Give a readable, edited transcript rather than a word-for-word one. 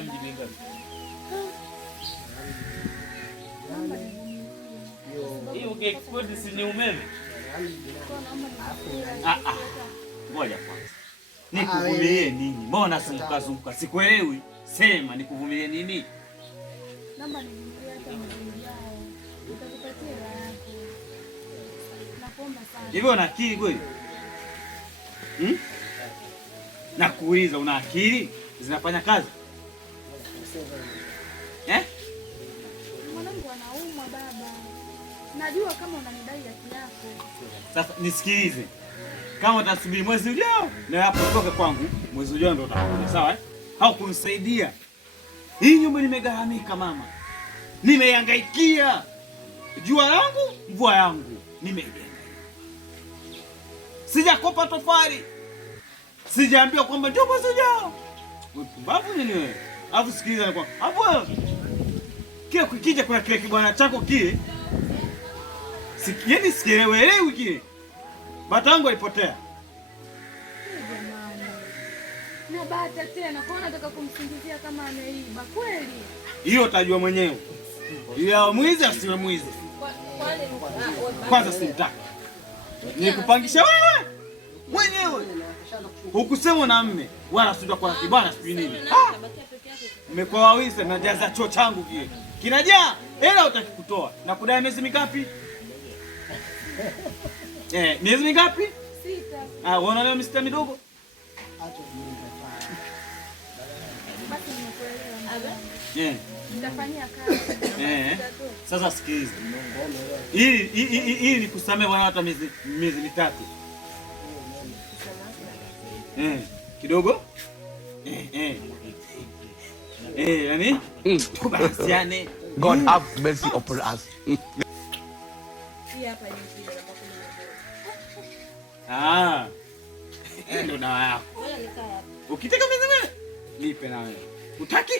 mjibu ngapi? Hiyo ukiexport si ni umeme? Ngoja kwanza. Nikuvumilie nini? Mbona zunguka? Sikuelewi. Sema nikuvumilie nini? Namba nivumilie hata mwezi ujao. Utakupatia hela yako. Nakuomba sana. Hivyo una akili kweli? Nakuuliza, una akili? Zinafanya kazi? Mwanangu anaumwa baba. Najua kama unanidai haki yako. Sasa nisikilize. Kama utasubiri mwezi ujao na hapo toke kwangu, mwezi ujao ndio utakuja, sawa eh? Haukunisaidia. Hii nyumba nimegharamika mama. Nimehangaikia. Jua langu, mvua yangu. Nimejenga. Sijakopa tofali. Sijaambiwa kwamba ndio mwezi ujao. Mpumbavu nini wewe? Alafu sikiliza kwa. Hapo kile kikija kuna kile kibwana chako kile. Yaani sikielewi kile. Batangu alipotea. Jamani. Na bata tena, kwa nini nataka kumsingizia kama ameiba kweli? Hiyo utajua mwenyewe. Ya mwizi asiwe mwizi. Kwanza simtaki. Nikupangisha wewe mwenyewe. Hukusema na mme wala sija kwa kibana sijui nini. Mmekuwa wawili na jaza choo changu kile. Kinajaa hela utaki kutoa. Na kudai miezi mingapi? Miezi mingapi? 6. Unaona leo msita midogo? Basi nimekuelewa. Nitafanyia kazi. Sasa sikiliza. Hii ni kusamea wana hata miezi 3. Kidogo? Yani? Tukubalisiane. God have mercy upon us. Ndo dawa yako. Ukitaka miezi nipe na wewe. Utaki?